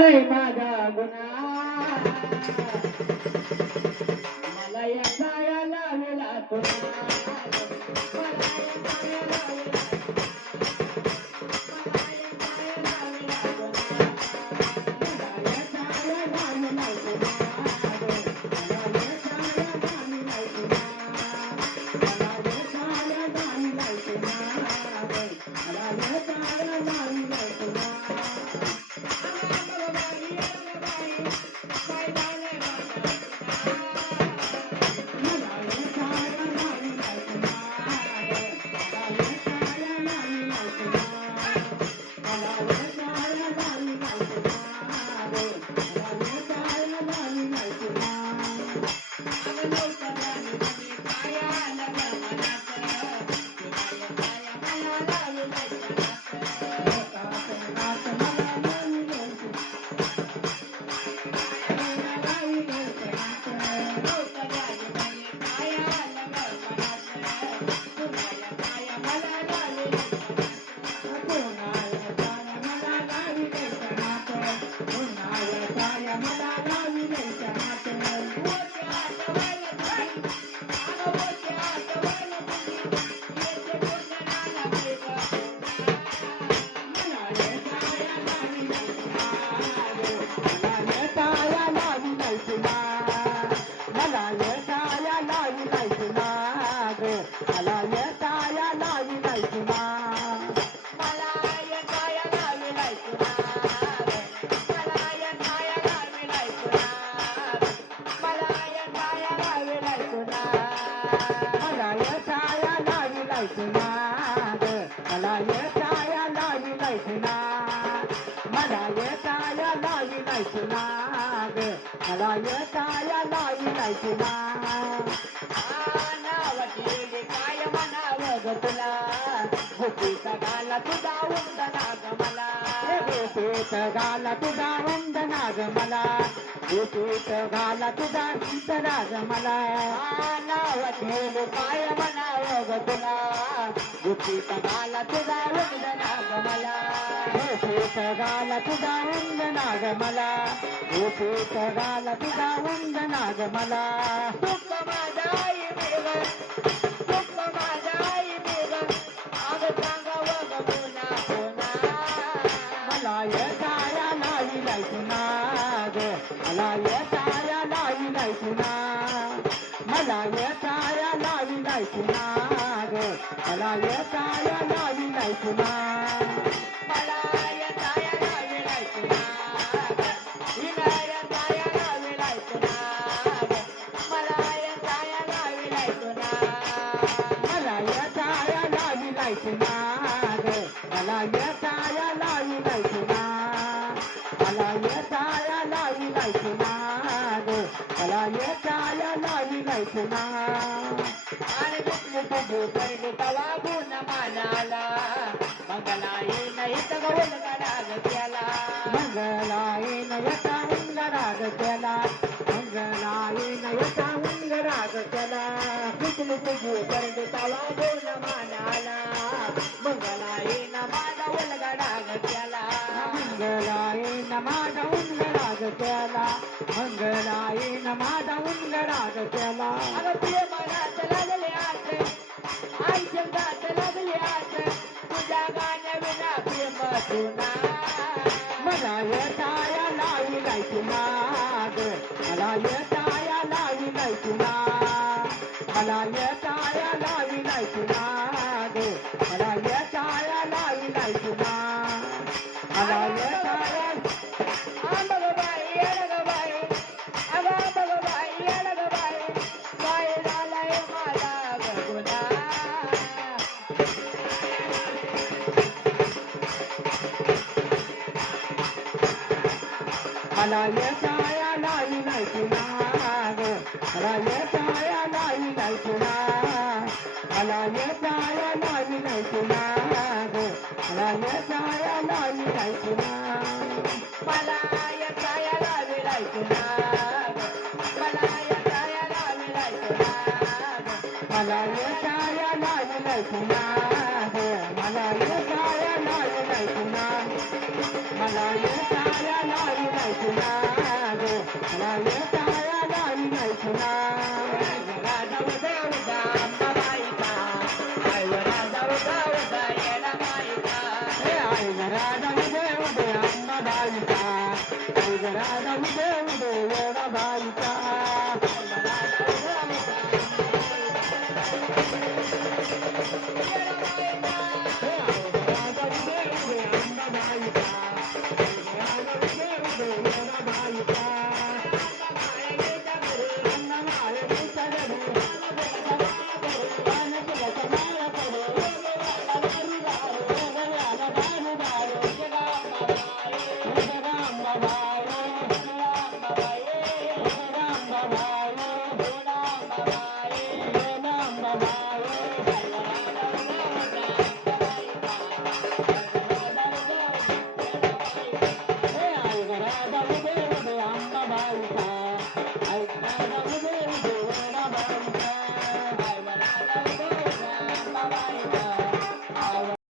नाही माझा गुन्हा मला या सायाला वेळा तुला मला या सायाला वेळा गाला तुझा वंदना ग मला गाला तुझा वंदना ग मला नावठेल काय म्हणावं ग तुला गाला तुझा वंदना ग मला गाला तुझा वंदना ग मला गाला तुझा वंदना ग मला दुःख माझा आई बेग दुःख माझा आई बेग अग सांगावं ग पुन्हा पुन्हा मला येताया लावी नाही पुन्हा ग मला येताया लावी नाही पुन्हा मला येताया लावी नाही पुन्हा ग मला येताया लावी नाही पुन्हा मला येताया लावी नाही पुन्हा हिला येताया लावी नाही पुन्हा मला येताया लावी नाही पुन्हा मला येताया लावी नाही पुन्हा ग मला येताया लावी नाही पुन्हा मला येताया लावी नाही पुन्हा ग मला येताया लावी नाही पुन्हा आणि दुखले तुझे पहिले तवा गुण मानाला मंगलाई नाही तर गवल गडाग त्याला मंगलाई नाही तर गडाग त्याला मंगलाई नाही तर गडाग त्याला दुखले तुझे पहिले तवा गुण मानाला मंगलाई न माझा उलगडाग त्याला मंगलाई न माझा उलगडाग त्याला मंगलाई न माझा उलगडाग त्याला अगं प्रेमात लागले आत आई शब्दात लागले आत तुझ्या गाण्या विना प्रेम तुना मला येताया लावी नाही तुला मला येताया लावी नाही तुला मला येताया लावी नाही तुला मला येताया लावी नाही तुला मला येताया आंबग बाई अडग बाई अगं बाई अडग बाई बाई झालाय माझा गुन्हा मला येताया लावी नाही तुला मला येताया लावी नाही तुला मला येताया लावी नाही तुला मला येताया लावी नाही तुला मला येताया लावी नाही तुला मला येताया लावी नाही तुला मला येताया लावी नाही तुला मला येताया लावी नाही तुला मला येताया लावी नाही तुला ग मला येताया लावी नाही तुला जाऊ जाऊ जा अंबाबाईचा आईवरा जाऊ जाऊ जा येडा बाईचा हे आईवरा जाऊ जाऊ दे अंबाबाईचा आईवरा जाऊ जाऊ दे येडा बाईचा I